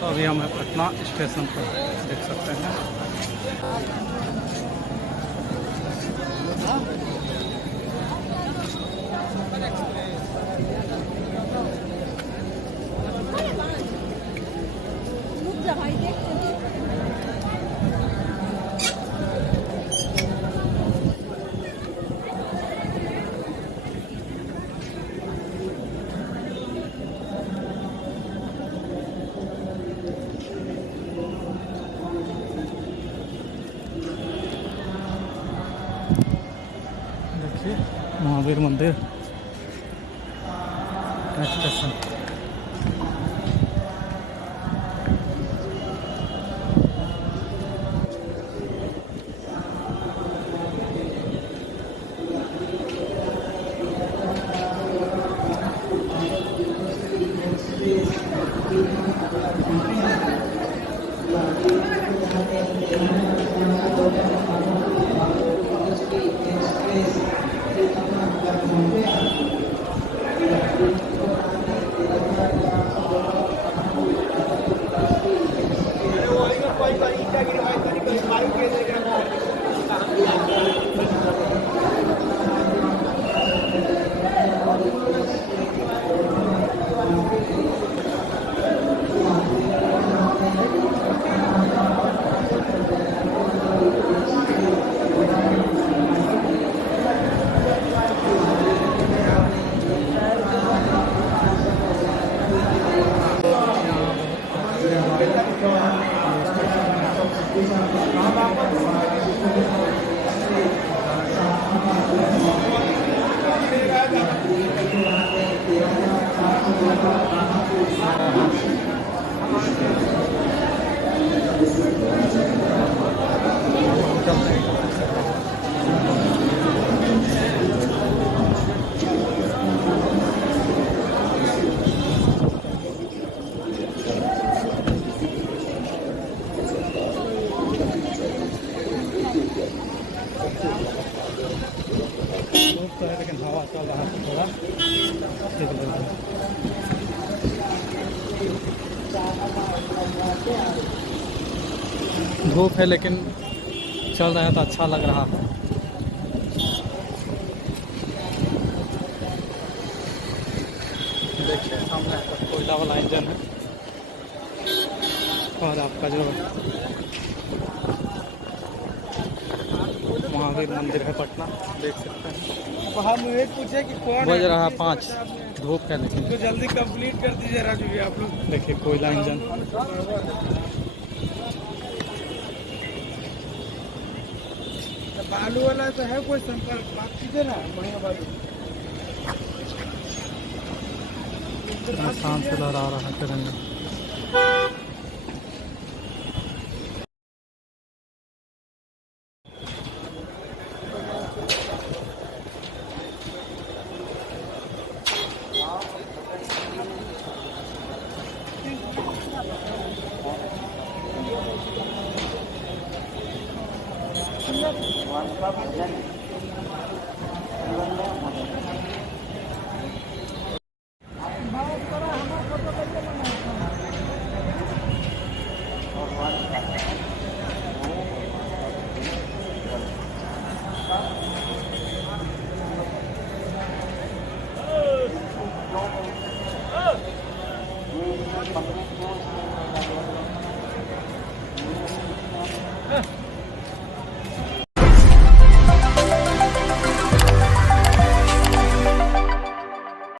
तो अभी हम हैं पटना स्टेशन पर, देख सकते हैं। देखिए महावीर मंदिर स्टेशन। तो है लेकिन हवा चल रहा है थोड़ा ठीक लग रहा है। धूप है लेकिन चल रहा है तो अच्छा लग रहा है। देखिए सामने आपका कोयला वाला इंजन है और आपका जो महावीर मंदिर है पटना, देख सकते हैं। हम ये पूछे कि कौन बज रहा है 5, धूप है लेकिन तो जल्दी कंप्लीट कर दीजिए राजू जी आप लोग। देखिए कोयला इंजन। बालू वाला तो है कोई संपर्क, बात कीजिए ना बढ़िया बालू। शाम से लहरा रहा है तिरंगा।